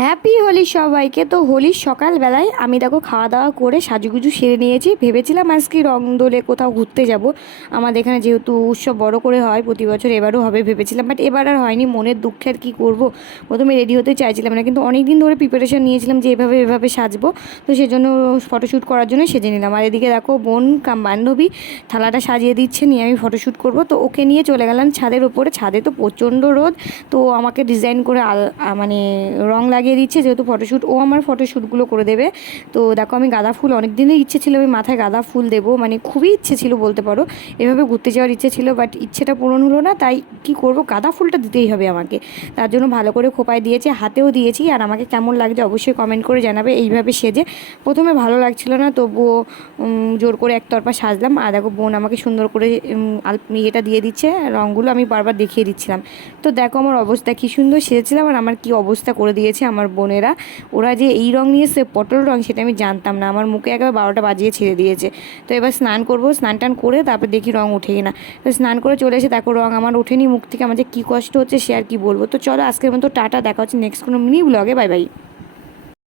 Happy Holi সবাইকে। তো হোলির সকালবেলায় আমি দেখো খাওয়া দাওয়া করে সাজুগুজু সেরে নিয়েছি। ভেবেছিলাম আজকে রং দোলে কোথাও ঘুরতে যাব। আমাদের এখানে যেহেতু উৎসব বড় করে হয় প্রতি বছর, এবারও হবে ভেবেছিলাম, বাট এবার আর হয়নি। মনের দুঃখে আর কী করবো, প্রথমে রেডি হতে চাইছিলাম না, কিন্তু অনেক দিন ধরে প্রিপারেশান নিয়েছিলাম যে এভাবে এভাবে সাজবো। তো সেজন্য ফটোশ্যুট করার জন্য সেজে নিলাম। আর এদিকে দেখো বোন কাম বান্ধবী থালাটা সাজিয়ে দিচ্ছে, নিয়ে আমি ফটোশ্যুট করব। তো ওকে নিয়ে চলে গেলাম ছাদের ওপরে। ছাদে তো প্রচণ্ড রোদ, তো আমাকে ডিজাইন করে মানে রং লাগিয়ে দিচ্ছে, যেহেতু ফটোশ্যুট, ও আমার ফটোশ্যুটগুলো করে দেবে। তো দেখো আমি গাঁদা ফুল, অনেক দিনের ইচ্ছে ছিল আমি মাথায় গাঁদা ফুল দেবো, মানে খুবই ইচ্ছে ছিল বলতে পারো। এভাবে ঘুরতে যাওয়ার ইচ্ছে ছিল, বাট ইচ্ছেটা পূরণ হলো না। তাই কি করব, গাঁদা ফুলটা দিতেই হবে আমাকে। তার জন্য ভালো করে খোপায় দিয়েছি, হাতেও দিয়েছি। আর আমাকে কেমন লাগছে অবশ্যই কমেন্ট করে জানাবে। এইভাবে সেজে প্রথমে ভালো লাগছিল না, তবুও জোর করে একতরফা সাজলাম। আর দেখো বোন আমাকে সুন্দর করে ইয়েটা দিয়ে দিচ্ছে, রঙগুলো আমি বারবার দেখিয়ে দিচ্ছিলাম। তো দেখো আমার অবস্থা কী সুন্দর সেজেছিলাম, আর আমার কি অবস্থা করে দিয়েছে আমার বোনেরা। ওরা যে এই রং নিয়ে এসছে পটল রং, সেটা আমি জানতাম না। আমার মুখে একেবারে 12টা বাজিয়ে ছেড়ে দিয়েছে। তো এবার স্নান করবো, স্নান টান করে তারপর দেখি রং উঠে কিনা। তো স্নান করে চলে এসে দেখো রং আমার ওঠেনি মুখ থেকে। আমার যে কী কষ্ট হচ্ছে সে আর কি বলবো। তো চলো আজকের মতো টাটা, দেখা হচ্ছে নেক্সট কোনো মিনি ব্লগে। Bye bye.